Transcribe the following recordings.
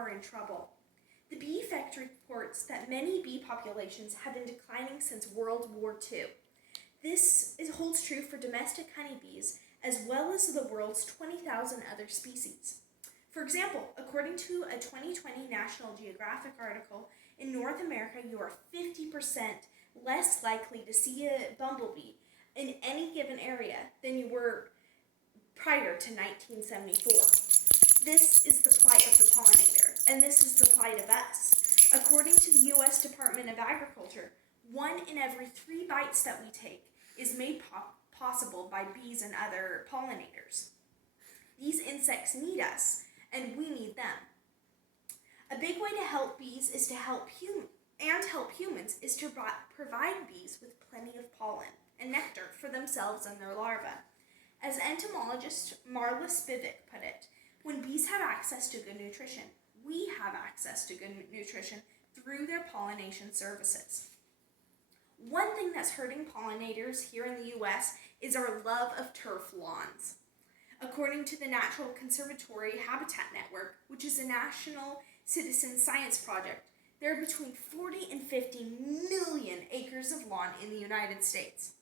are in trouble. The Bee Effect reports that many bee populations have been declining since World War II. This holds true for domestic honeybees as well as the world's 20,000 other species. For example, according to a 2020 National Geographic article, in North America you are 50% less likely to see a bumblebee in any given area than you were prior to 1974. This is the plight of the pollinator, and this is the plight of us. According to the U.S. Department of Agriculture, 1 in every 3 bites that we take is made possible by bees and other pollinators. These insects need us, and we need them. A big way to help bees is to help humans is to provide bees with plenty of pollen and nectar for themselves and their larvae. As entomologist Marla Spivak put it, when bees have access to good nutrition, we have access to good nutrition through their pollination services. One thing that's hurting pollinators here in the U.S. is our love of turf lawns. According to the Natural Conservatory Habitat Network, which is a national citizen science project, there are between 40 and 50 million acres of lawn in the United States.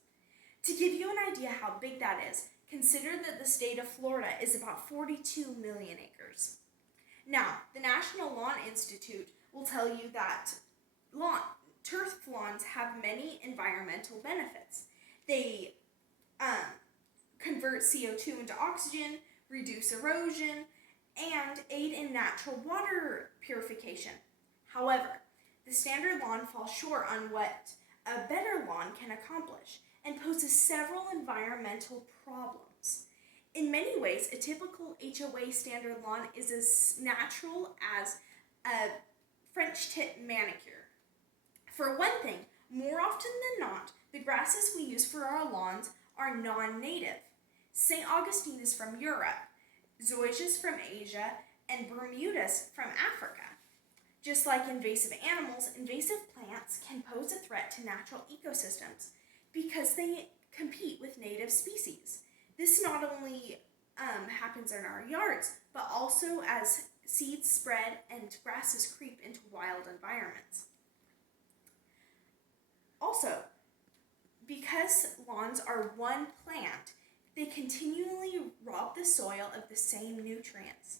To give you an idea how big that is, consider that the state of Florida is about 42 million acres. Now, the National Lawn Institute will tell you that turf lawns have many environmental benefits. They convert CO2 into oxygen, reduce erosion, and aid in natural water purification. However, the standard lawn falls short on what a better lawn can accomplish and poses several environmental problems. In many ways, a typical HOA standard lawn is as natural as a French tip manicure. For one thing, more often than not, the grasses we use for our lawns are non-native. St. Augustine is from Europe, zoysias from Asia, and Bermudas from Africa. Just like invasive animals, invasive plants can pose a threat to natural ecosystems because they compete with native species. This not only happens in our yards, but also as seeds spread and grasses creep into wild environments. Also, because lawns are one plant, they continually rob the soil of the same nutrients,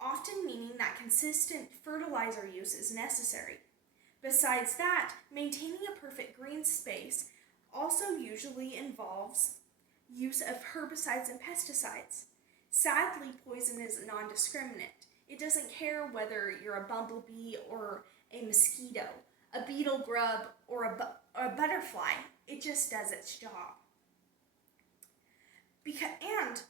often meaning that consistent fertilizer use is necessary. Besides that, maintaining a perfect green space also usually involves use of herbicides and pesticides. Sadly, poison is non-discriminate. It doesn't care whether you're a bumblebee or a mosquito, a beetle grub, or a butterfly. It just does its job. And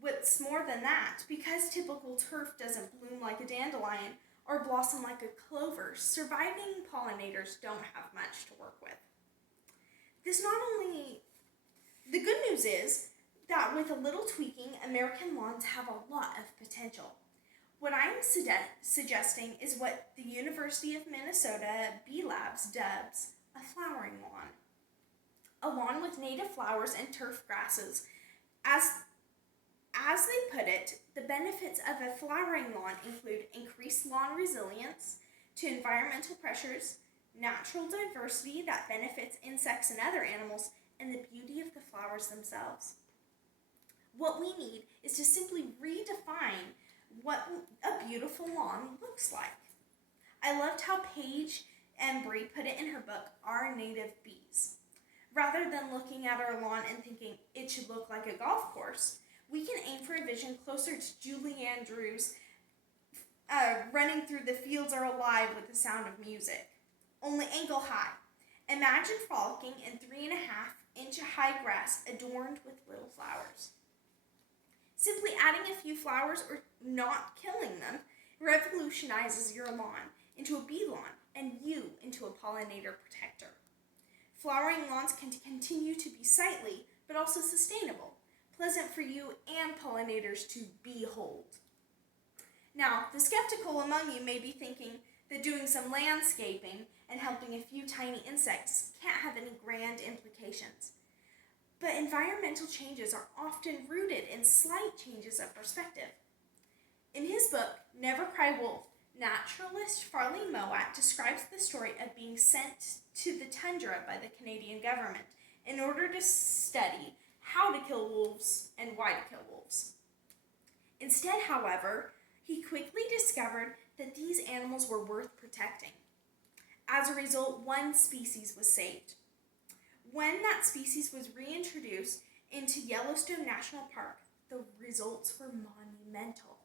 what's more than that, because typical turf doesn't bloom like a dandelion or blossom like a clover, surviving pollinators don't have much to work with. The good news is that with a little tweaking, American lawns have a lot of potential. What I'm suggesting is what the University of Minnesota Bee Labs dubs a flowering lawn. A lawn with native flowers and turf grasses. As they put it, the benefits of a flowering lawn include increased lawn resilience to environmental pressures, natural diversity that benefits insects and other animals, and the beauty of the flowers themselves. What we need is to simply redefine what a beautiful lawn looks like. I loved how Paige Embry put it in her book, Our Native Bees. Rather than looking at our lawn and thinking it should look like a golf course, we can aim for a vision closer to Julie Andrews running through the fields are alive with the sound of music, only ankle high. Imagine frolicking in 3.5-inch high grass adorned with little flowers. Simply adding a few flowers or not killing them revolutionizes your lawn into a bee lawn and you into a pollinator protector. Flowering lawns can continue to be sightly, but also sustainable, pleasant for you and pollinators to behold. Now, the skeptical among you may be thinking that doing some landscaping and helping a few tiny insects can't have any grand implications. But environmental changes are often rooted in slight changes of perspective. In his book, Never Cry Wolf, Naturalist Farley Mowat describes the story of being sent to the tundra by the Canadian government in order to study how to kill wolves and why to kill wolves. Instead, however, he quickly discovered that these animals were worth protecting. As a result, one species was saved. When that species was reintroduced into Yellowstone National Park, the results were monumental.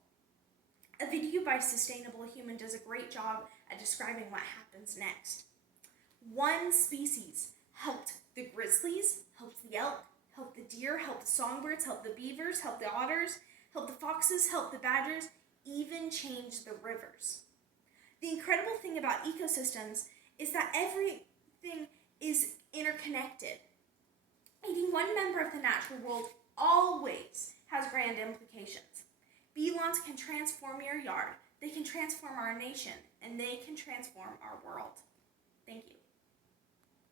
A video by Sustainable Human does a great job at describing what happens next. One species helped the grizzlies, helped the elk, helped the deer, helped the songbirds, helped the beavers, helped the otters, helped the foxes, helped the badgers, even changed the rivers. The incredible thing about ecosystems is that everything is interconnected. Eating one member of the natural world always has grand implications. Bee lawns can transform your yard, they can transform our nation, and they can transform our world. Thank you.